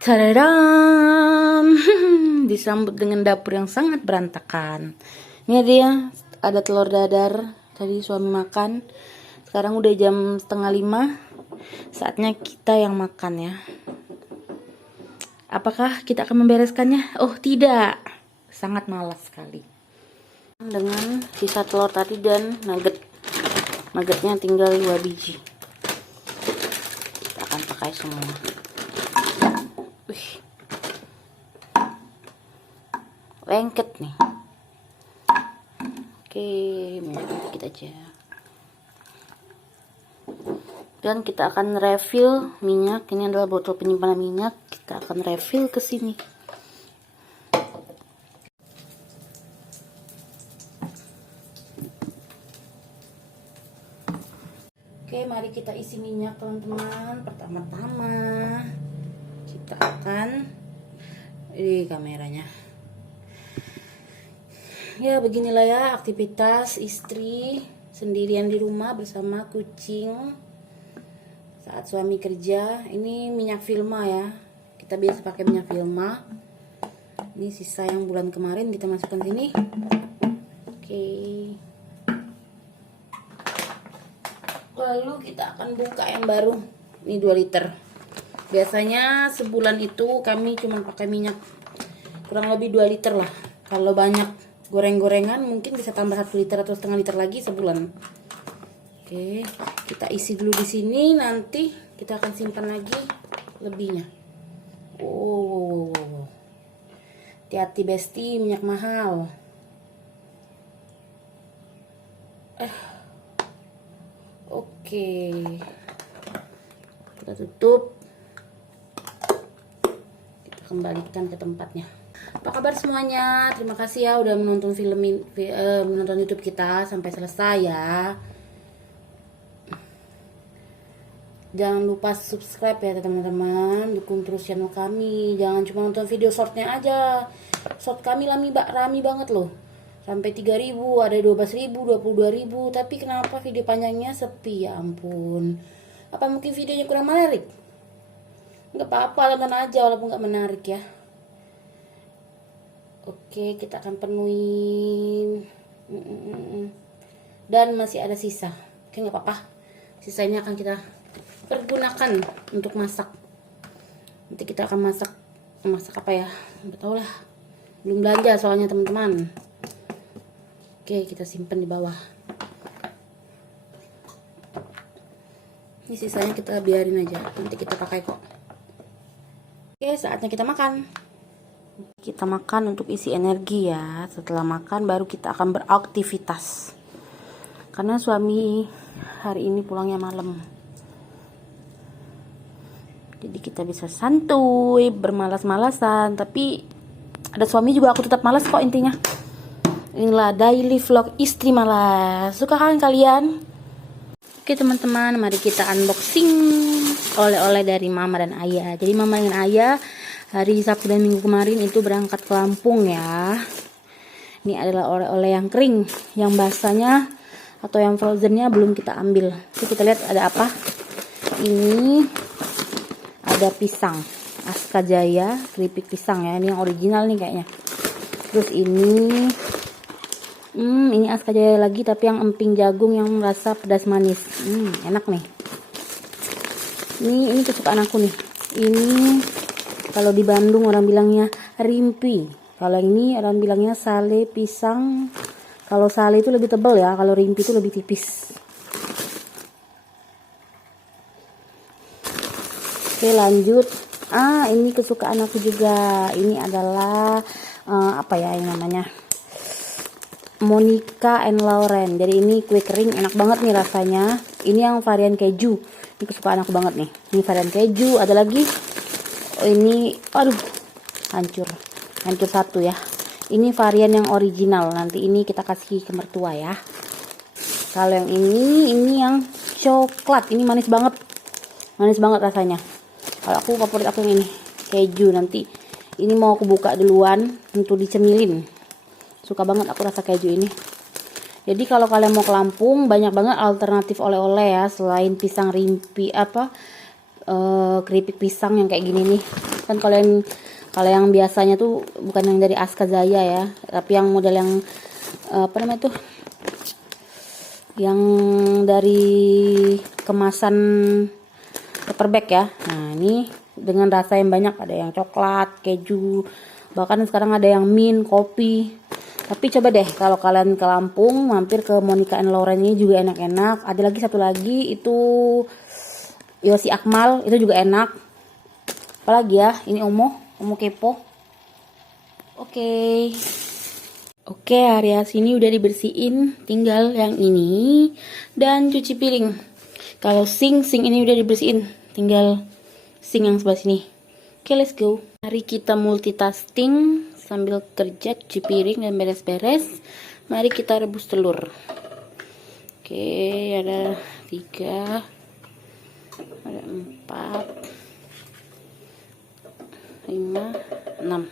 Tadadam. Disambut dengan dapur yang sangat berantakan. Ini dia, ada telur dadar. Tadi suami makan. Sekarang udah jam 4:30. Saatnya kita yang makan ya. Apakah kita akan membereskannya? Oh tidak, sangat malas sekali. Dengan sisa telur tadi dan nuggetnya tinggal 2 biji. Kita akan pakai semua. Lengket nih. Oke, minyak dikit aja. Dan kita akan refill minyak. Ini adalah botol penyimpanan minyak. Kita akan refill ke sini. Oke, mari kita isi minyak teman-teman. Pertama-tama kita akan kameranya. Ya beginilah ya aktivitas istri sendirian di rumah bersama kucing saat suami kerja. Ini minyak Vilma ya, kita biasa pakai minyak Vilma. Ini sisa yang bulan kemarin kita masukkan sini. Oke, lalu kita akan buka yang baru. Ini 2 liter. Biasanya sebulan itu kami cuma pakai minyak kurang lebih 2 liter lah. Kalau banyak goreng-gorengan mungkin bisa tambah 1 liter atau setengah liter lagi sebulan. Oke, kita isi dulu di sini, nanti kita akan simpan lagi lebihnya. Oh, hati-hati besti, minyak mahal. Oke, kita tutup, kita kembalikan ke tempatnya. Apa kabar semuanya? Terima kasih ya udah menonton menonton YouTube kita sampai selesai ya. Jangan lupa subscribe ya teman-teman, dukung terus channel kami. Jangan cuma nonton video shortnya aja. Short kami rami banget loh. Sampai 3.000, ada 12.000, 22.000. Tapi kenapa video panjangnya sepi? Ya ampun. Apa mungkin videonya kurang menarik? Nggak apa-apa, tonton aja walaupun nggak menarik ya. Oke, kita akan penuhin. Dan masih ada sisa. Oke, nggak apa-apa. Sisanya akan kita pergunakan untuk masak. Nanti kita akan masak apa ya? Nggak tahu lah. Belum belanja soalnya teman-teman. Oke, kita simpan di bawah. Ini sisanya kita biarin aja. Nanti kita pakai kok. Oke, saatnya kita makan. Kita makan untuk isi energi ya. Setelah makan baru kita akan beraktivitas. Karena suami hari ini pulangnya malam. Jadi kita bisa santuy, bermalas-malasan. Tapi ada suami juga aku tetap malas kok intinya. Inilah daily vlog istri malas. Suka kan kalian? Oke teman-teman, mari kita unboxing oleh-oleh dari mama dan ayah. Jadi mama dan ayah hari Sabtu dan Minggu kemarin itu berangkat ke Lampung ya. Ini adalah oleh-oleh yang kering, yang basahnya atau yang frozennya belum kita ambil. Jadi kita lihat ada apa. Ini ada pisang Aska Jaya, keripik pisang ya. Ini yang original nih kayaknya. Terus ini Aska Jaya lagi tapi yang emping jagung yang rasa pedas manis. Enak nih. Ini kesukaan aku nih. Ini kalau di Bandung orang bilangnya rimpi. Kalau ini orang bilangnya sale pisang. Kalau sale itu lebih tebal ya. Kalau rimpi itu lebih tipis. Oke lanjut. Ini kesukaan aku juga. Ini adalah apa ya yang namanya? Monica and Lauren. Jadi ini kue kering enak banget nih rasanya. Ini yang varian keju. Ini kesukaan aku banget nih. Ini varian keju. Ada lagi. Ini aduh hancur satu ya. Ini varian yang original, nanti ini kita kasih ke mertua ya. Kalau yang ini yang coklat, ini manis banget rasanya. Kalau aku favorit aku yang ini keju. Nanti ini mau aku buka duluan untuk dicemilin. Suka banget aku rasa keju ini. Jadi kalau kalian mau ke Lampung banyak banget alternatif oleh-oleh ya, selain pisang rimpi keripik pisang yang kayak gini nih. Kan kalau yang biasanya tuh bukan yang dari Aska Zaya ya, tapi yang model yang apa namanya tuh, yang dari kemasan paper bag ya. Nah ini dengan rasa yang banyak, ada yang coklat, keju, bahkan sekarang ada yang mint, kopi. Tapi coba deh kalau kalian ke Lampung mampir ke Monica and Lauren, ini juga enak-enak. Ada lagi satu lagi itu Yosi Akmal, itu juga enak. Apalagi ya, ini Omo kepo. Oke, area sini udah dibersihin, tinggal yang ini dan cuci piring. Kalau sink ini udah dibersihin, tinggal sink yang sebelah sini. Oke, let's go. Mari kita multitasking sambil kerja, cuci piring dan beres-beres. Mari kita rebus telur. Oke, ada 3, ada 4, 5, 6.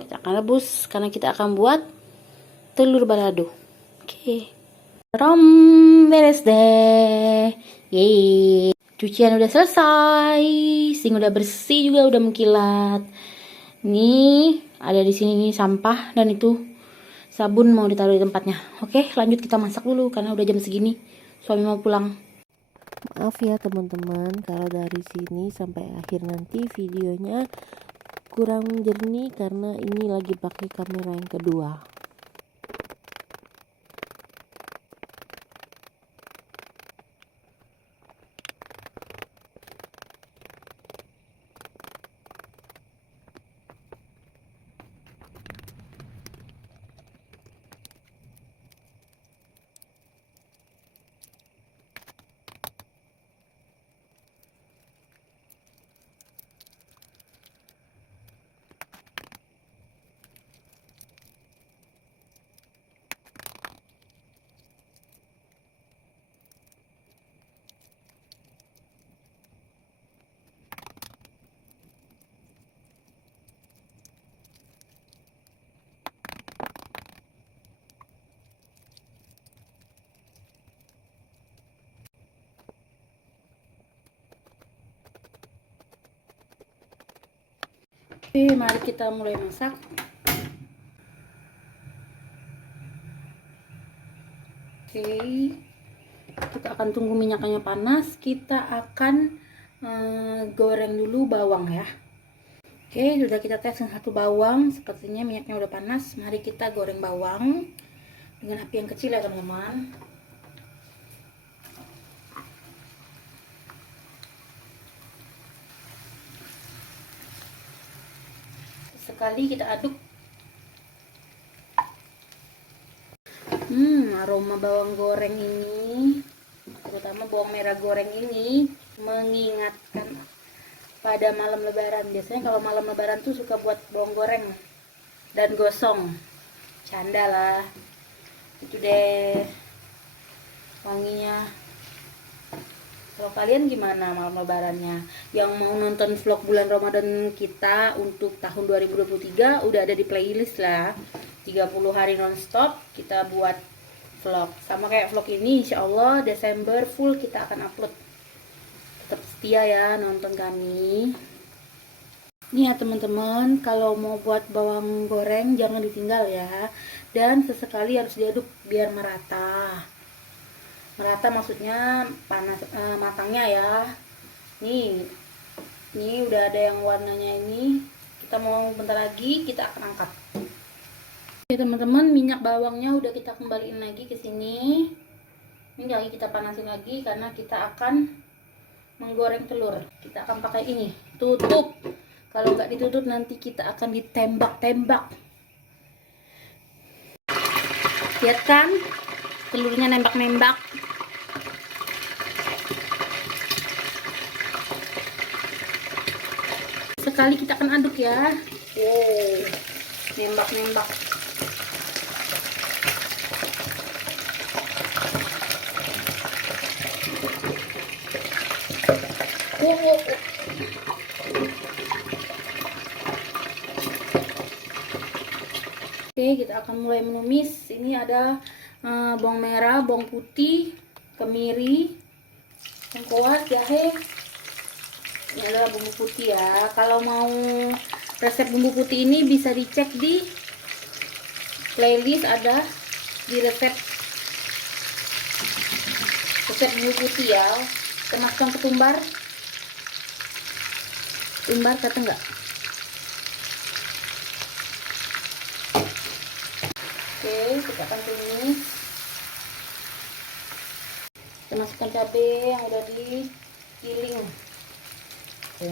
Kita akan rebus karena kita akan buat telur balado. Oke. Beres deh. Yeay. Cucian udah selesai, sink udah bersih juga, udah mengkilat. Nih, ada di sini nih sampah dan itu sabun mau ditaruh di tempatnya. Oke, lanjut kita masak dulu karena udah jam segini. Suami mau pulang. Maaf ya teman-teman kalau dari sini sampai akhir nanti videonya kurang jernih karena ini lagi pakai kamera yang kedua. Oke, mari kita mulai masak. Oke, kita akan tunggu minyaknya panas. Kita akan goreng dulu bawang ya. Oke, sudah kita tes dengan 1 bawang. Sepertinya minyaknya udah panas. Mari kita goreng bawang dengan api yang kecil ya teman-teman. Sekali kita aduk. Aroma bawang goreng ini, terutama bawang merah goreng ini, mengingatkan pada malam lebaran. Biasanya kalau malam lebaran tuh suka buat bawang goreng dan gosong. Canda lah. Itu deh wanginya. Kalau kalian gimana malam lebarannya? Yang mau nonton vlog bulan Ramadan kita untuk tahun 2023 udah ada di playlist lah. 30 hari nonstop kita buat vlog. Sama kayak vlog ini, insya Allah Desember full kita akan upload. Tetap setia ya nonton kami. Nih ya teman-teman, kalau mau buat bawang goreng jangan ditinggal ya. Dan sesekali harus diaduk biar merata. Merata maksudnya panas, matangnya ya. Nih udah ada yang warnanya ini. Kita mau bentar lagi kita akan angkat. Oke teman-teman, minyak bawangnya udah kita kembaliin lagi ke sini. Ini lagi kita panasin lagi karena kita akan menggoreng telur. Kita akan pakai ini, tutup. Kalau nggak ditutup nanti kita akan ditembak-tembak. Lihat kan, telurnya nembak-nembak. Sekali kita akan aduk ya. Wow, nembak-nembak. Oke, kita akan mulai menumis. Ini ada bawang merah, bawang putih, kemiri, lengkuas, jahe, Ini adalah bumbu putih ya. Kalau mau resep bumbu putih ini bisa dicek di playlist, ada di resep bumbu putih ya. Kita masukkan ketumbar. Tumbar kata enggak? Oke, kita akan tumis. Kita masukkan cabai yang udah digiling. Oke.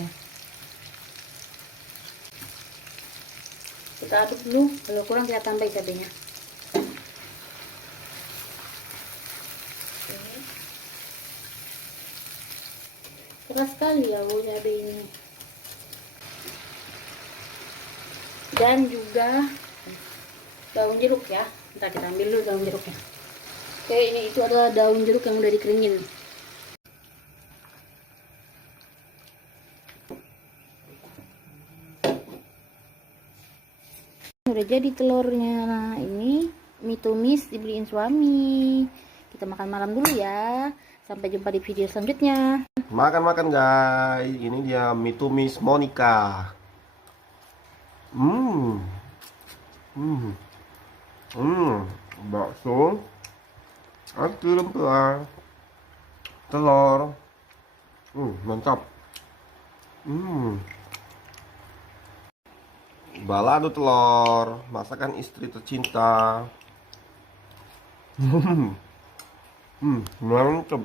Kita aduk dulu, kalau kurang kita tambahin cabenya. Oke. Keras sekali ya cabai ini. Dan juga daun jeruk ya. Ntar kita ambil dulu daun jeruknya. Oke, ini itu adalah daun jeruk yang udah dikeringin. Udah jadi telurnya. Nah, ini mie tumis dibeliin suami. Kita makan malam dulu ya. Sampai jumpa di video selanjutnya. Makan-makan guys. Ini dia mie tumis Monica. Bakso, ati lempar, telur. Mantap. Balado telur, masakan istri tercinta. Mantap.